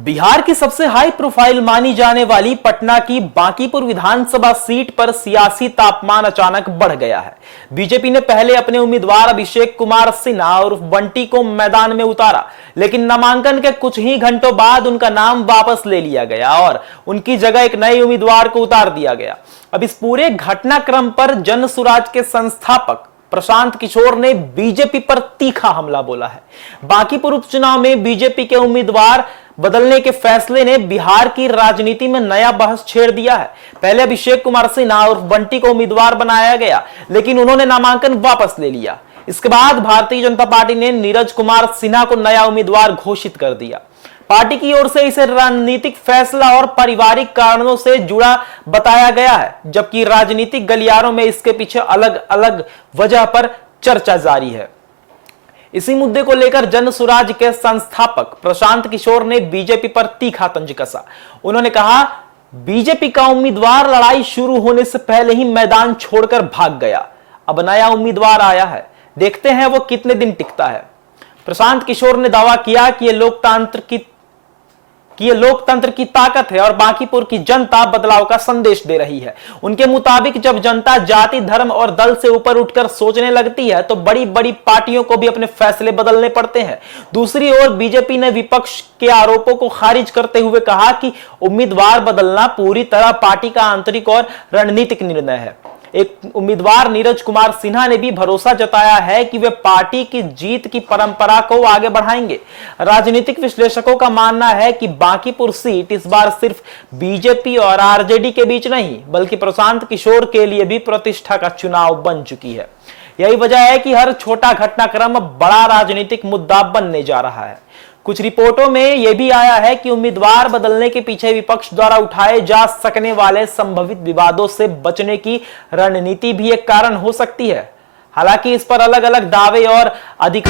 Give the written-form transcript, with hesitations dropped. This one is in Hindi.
बिहार की सबसे हाई प्रोफाइल मानी जाने वाली पटना की बांकीपुर विधानसभा सीट पर सियासी तापमान अचानक बढ़ गया है। बीजेपी ने पहले अपने उम्मीदवार अभिषेक कुमार सिन्हा और बंटी को मैदान में उतारा, लेकिन नामांकन के कुछ ही घंटों बाद उनका नाम वापस ले लिया गया और उनकी जगह एक नए उम्मीदवार को उतार दिया गया। अब इस पूरे घटनाक्रम पर जन सुराज के संस्थापक प्रशांत किशोर ने बीजेपी पर तीखा हमला बोला है। बांकीपुर उपचुनाव में बीजेपी के उम्मीदवार बदलने के फैसले ने बिहार की राजनीति में नया बहस छेड़ दिया है। पहले अभिषेक कुमार सिन्हा और बंटी को उम्मीदवार बनाया गया, लेकिन उन्होंने नामांकन वापस ले लिया। इसके बाद भारतीय जनता पार्टी ने नीरज कुमार सिन्हा को नया उम्मीदवार घोषित कर दिया। पार्टी की ओर से इसे राजनीतिक फैसला और पारिवारिक कारणों से जुड़ा बताया गया है, जबकि राजनीतिक गलियारों में इसके पीछे अलग अलग वजह पर चर्चा जारी है। इसी मुद्दे को लेकर जन सुराज के संस्थापक प्रशांत किशोर ने बीजेपी पर तीखा तंज कसा। उन्होंने कहा, बीजेपी का उम्मीदवार लड़ाई शुरू होने से पहले ही मैदान छोड़कर भाग गया। अब नया उम्मीदवार आया है, देखते हैं वो कितने दिन टिकता है। प्रशांत किशोर ने दावा किया कि ये लोकतंत्र की ताकत है और बांकीपुर की जनता बदलाव का संदेश दे रही है। उनके मुताबिक जब जनता जाति, धर्म और दल से ऊपर उठकर सोचने लगती है तो बड़ी बड़ी पार्टियों को भी अपने फैसले बदलने पड़ते हैं। दूसरी ओर बीजेपी ने विपक्ष के आरोपों को खारिज करते हुए कहा कि उम्मीदवार बदलना पूरी तरह पार्टी का आंतरिक और रणनीतिक निर्णय है। एक उम्मीदवार नीरज कुमार सिन्हा ने भी भरोसा जताया है कि वे पार्टी की जीत की परंपरा को आगे बढ़ाएंगे। राजनीतिक विश्लेषकों का मानना है कि बांकीपुर सीट इस बार सिर्फ बीजेपी और आरजेडी के बीच नहीं, बल्कि प्रशांत किशोर के लिए भी प्रतिष्ठा का चुनाव बन चुकी है। यही वजह है कि हर छोटा घटनाक्रम बड़ा राजनीतिक मुद्दा बनने जा रहा है। कुछ रिपोर्टों में यह भी आया है कि उम्मीदवार बदलने के पीछे विपक्ष द्वारा उठाए जा सकने वाले संभावित विवादों से बचने की रणनीति भी एक कारण हो सकती है। हालांकि इस पर अलग अलग दावे और अधिक